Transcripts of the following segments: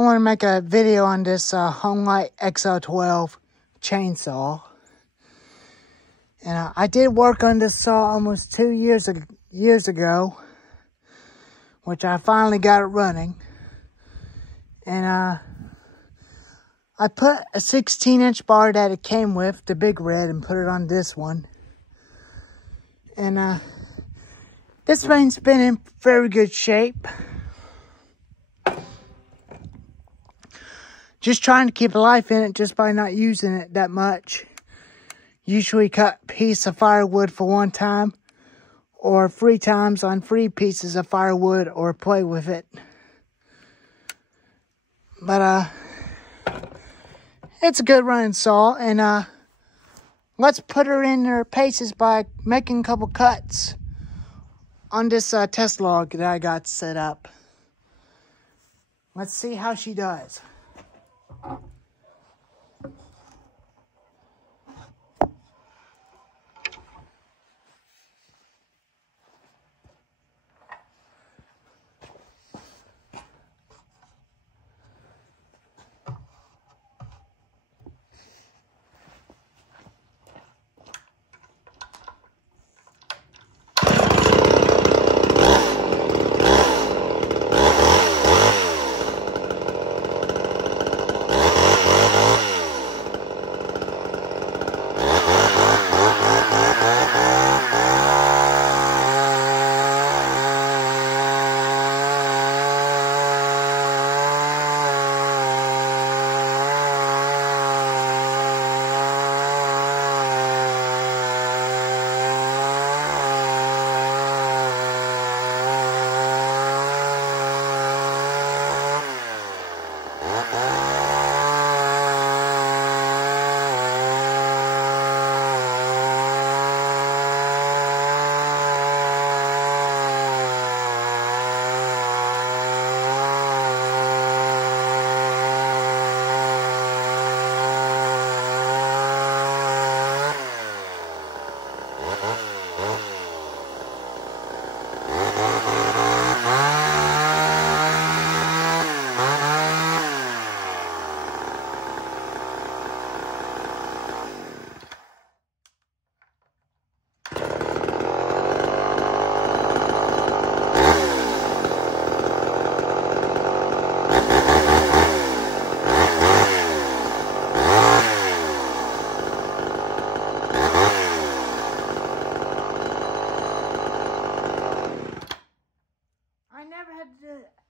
I want to make a video on this homelite XL12 chainsaw. And I did work on this saw almost 2 years ago, which I finally got it running. And I put a 16-inch bar that it came with, the big red, and put it on this one. And this thing's been in very good shape. Just trying to keep life in it just by not using it that much. Usually cut a piece of firewood for one time, or 3 times on 3 pieces of firewood, or play with it. But it's a good running saw, and let's put her in her paces by making a couple cuts on this test log that I got set up. Let's see how she does.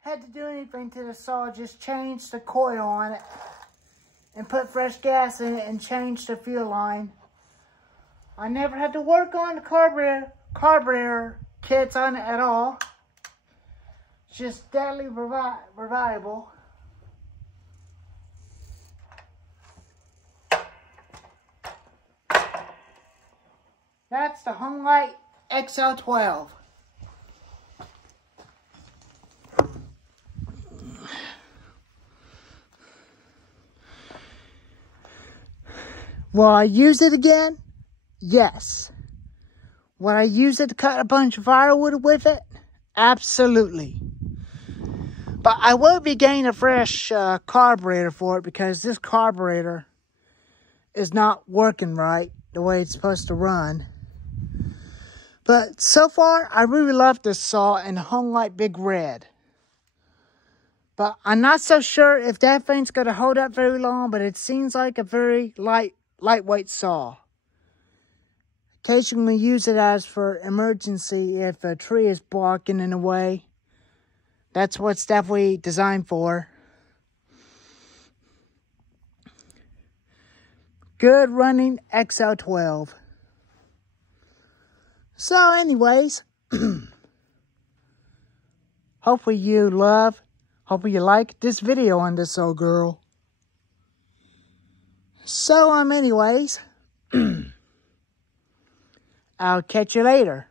Had to do anything to the saw, just change the coil on it and put fresh gas in it and change the fuel line. I never had to work on the carburetor kits on it at all. It's just deadly reliable. That's the homelite XL12. Will I use it again? Yes. Will I use it to cut a bunch of firewood with it? Absolutely. But I will be getting a fresh carburetor for it, because this carburetor is not working right the way it's supposed to run. But so far, I really love this saw and the homelite Big Red. But I'm not so sure if that thing's going to hold up very long, but it seems like a very lightweight saw. Occasionally use it as for emergency if a tree is blocking in the way. That's what it's definitely designed for. Good running XL12. So anyways, hopefully you like this video on this old girl. So anyways, I'll catch you later.